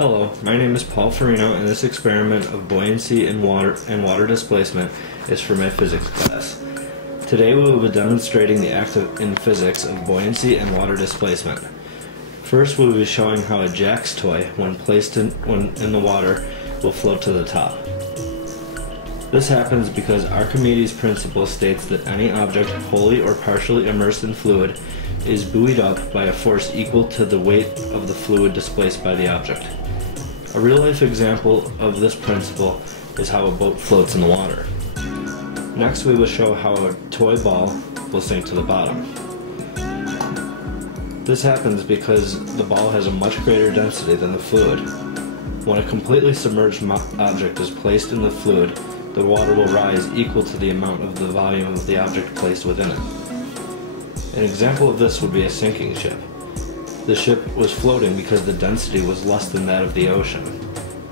Hello, my name is Paul Farino, and this experiment of buoyancy and water displacement is for my physics class. Today we will be demonstrating the act in physics of buoyancy and water displacement. First we will be showing how a Jack's toy, when placed in the water, will float to the top. This happens because Archimedes' principle states that any object wholly or partially immersed in fluid is buoyed up by a force equal to the weight of the fluid displaced by the object. A real-life example of this principle is how a boat floats in the water. Next we will show how a toy ball will sink to the bottom. This happens because the ball has a much greater density than the fluid. When a completely submerged object is placed in the fluid, the water will rise equal to the amount of the volume of the object placed within it. An example of this would be a sinking ship. The ship was floating because the density was less than that of the ocean.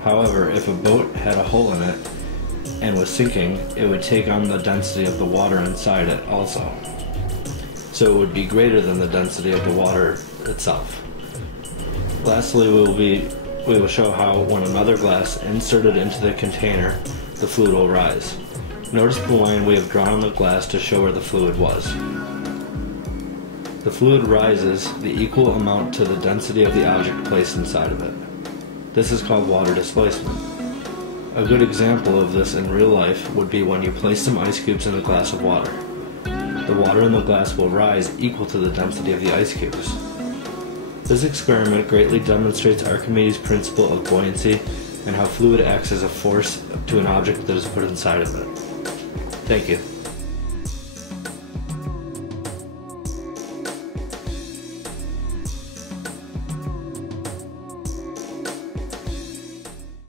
However, if a boat had a hole in it and was sinking, it would take on the density of the water inside it also. So it would be greater than the density of the water itself. Lastly, we will show how when another glass inserted into the container, the fluid will rise. Notice the line we have drawn on the glass to show where the fluid was. The fluid rises the equal amount to the density of the object placed inside of it. This is called water displacement. A good example of this in real life would be when you place some ice cubes in a glass of water. The water in the glass will rise equal to the density of the ice cubes. This experiment greatly demonstrates Archimedes' principle of buoyancy and how fluid acts as a force to an object that is put inside of it. Thank you.